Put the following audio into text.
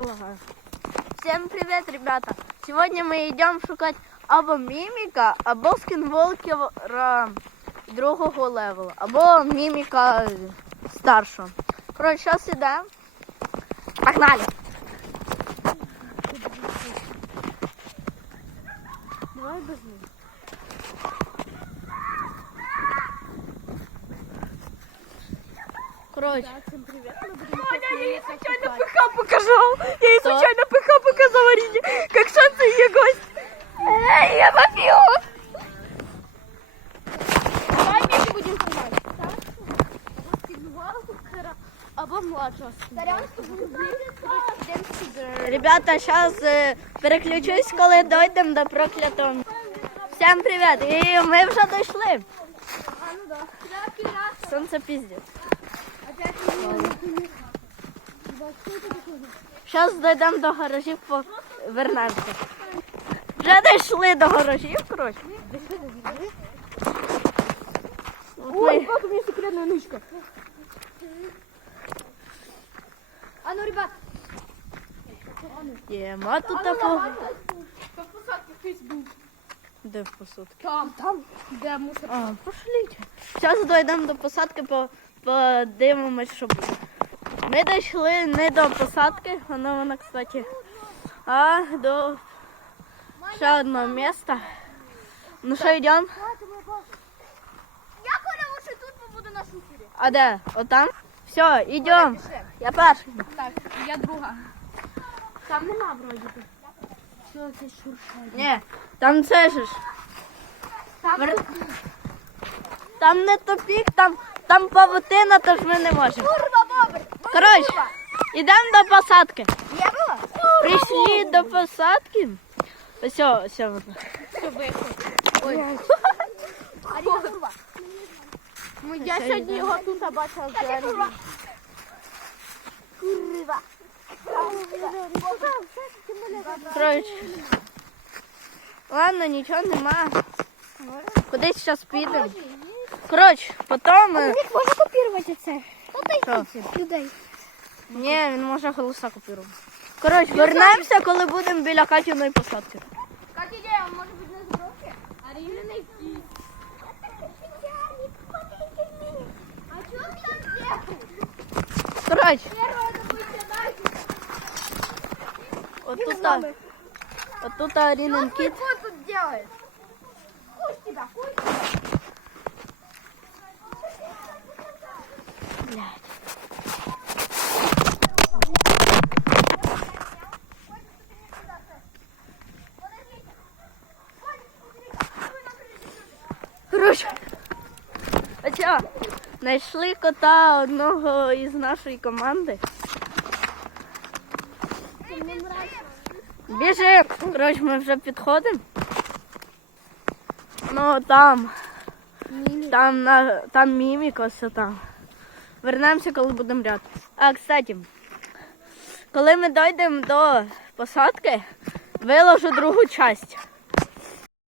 Всем привет, ребята! Сегодня мы идем шукать або міміка, або скінволкера другого левела, або міміка старшого. Коротше, зараз ідемо. Погнали! Давай без них. Коротше. Всем привет, мы будем Я ей кофейно случайно покупать. ПХ показал. Я ей Что? случайно ПХ показал Арине. Как шансы ее гость. Эй, я попил. Давай вместе будем снимать. Або Скінволкера, або младшого Ребята, зараз переключусь, коли дойдемо до проклятого. Всім привіт! І ми вже дійшли. А, ну да. Да, пират. Сонце піздець. Зараз дійдемо до гаражів, по... вернемося. Вже дійшли до гаражів, коротше. Ой, как у меня секретная нычка. А ну, ребят, Єма тут тако. по посадке в Facebook. Де в посадки? Там, там, де мусор. А, пошліть. Зараз дійдемо до посадки, по... подивимось, що буде. Ми дійшли не до посадки, воно вона, кстати, а до ще одного міста. Ну що, йдемо? Я коли лучше тут побуду на шухері. А де? Отам? Все, йдемо. Я перший. Так, я друга. Там нема вроді. Що це шуршає? Ні, там це ж. Там Вер- Там не тупік, там, там павутина, тож ми не можемо. курва, бобр. Коротше, йдемо до посадки. Я була? Прийшли до посадки. Ось, ось. Ой. Я сьогодні його тут бачила. Курва. Коротше. Ладно, нічого нема. Кудись зараз підемо. Коротше, потім. ми- Можна копірувати це? Що? Людей. Ні, він може голоса копірувати. Коротше, вернемося, коли будемо біля Катіної посадки. Как идея, он может быть на здоровье? Арина найти. А что он там делает? Коротше, отут, отут Арінин кіт. Что тут делает? Кусь тебя, кусь тебя. Блядь. Коротше, а чо? Знайшли кота одного із нашої команди. Біжи! Коротше, ми вже підходимо. Ну там. Там на там мімік ось там. Вернемося, коли будемо ряд. А, кстати, коли ми дійдемо до посадки, виложу другу часть.